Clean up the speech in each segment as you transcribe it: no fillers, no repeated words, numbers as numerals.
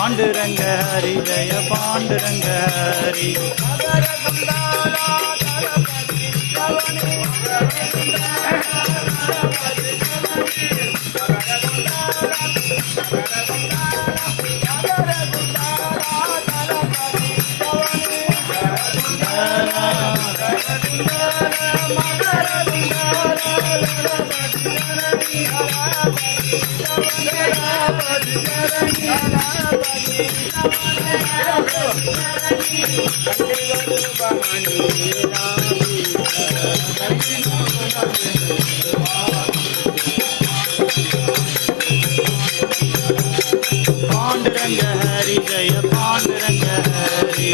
पांडुरंग हरि जय पांडुरंग हरि पांडुरंग हरि जय पांडुरंग हरि पांडुरंग हरि जय पांडुरंग हरि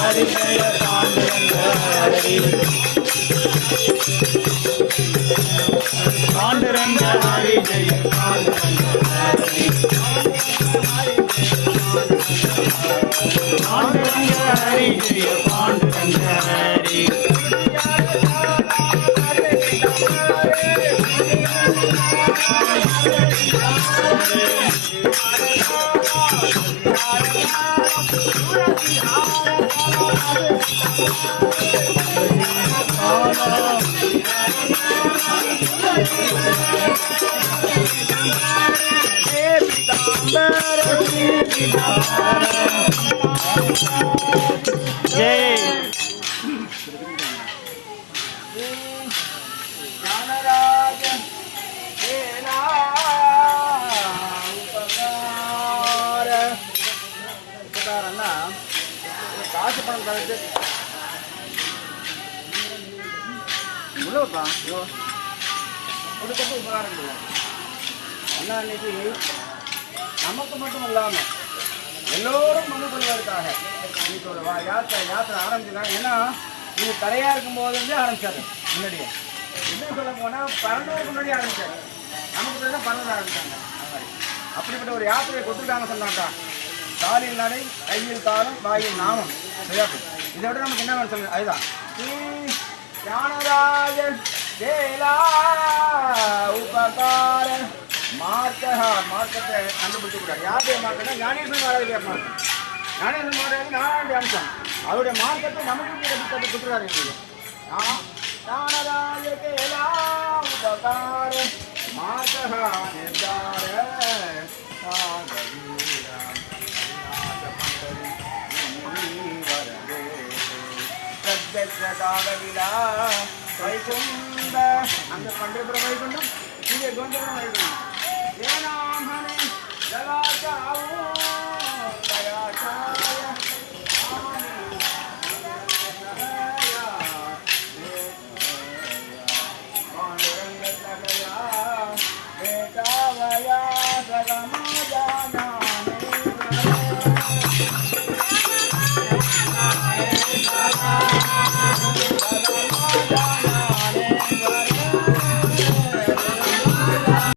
हरि जय पांडुरंग हरि पांडुरंग हरि जय पांडुरंग हरि पांडुरंग हरि जय पांडुरंग हरि நமக்கு மட்டும் இல்லாம எல்லோரும் மனு கொள்வதற்காக யாத்திரை ஆரம்பிச்சிருக்காங்க. ஏன்னா இது தடையா இருக்கும் போது வந்து ஆரம்பிச்சாரு. முன்னாடியே இன்னும் சொல்ல போனா 12 முன்னாடி ஆரம்பிச்சாரு. நமக்கு 12 ஆரம்பிச்சாங்க. அப்படிப்பட்ட ஒரு யாத்திரையை கொடுத்துருக்காங்க சொன்னாக்கா, காலில் நடை, கையில் காலம், வாயில் நாமம். இதை விட நமக்கு என்ன வேணும் சொல்லுங்க? அதுதான் ஞானராஜன் வேலா உபகார மார்க்கத்தை கண்டுபிடிக்க கூடாது. யாருடைய மார்க்கெட்டா? ஞானேஸ்வரன் மாறாதுடைய மார்க்கம். ஞானேஸ்வரன் மாறாது நாராயண அம்சம். அவருடைய மார்க்கத்தை நமக்கு கொடுத்துருக்காரு. ஞானராஜ வேலா உபகார மார்க்கா நிர்தார வைகுண்ட அந்த பண்டிபுரம் வைகுண்டம், இங்கே கோந்தபுரம் வைகுண்டம்.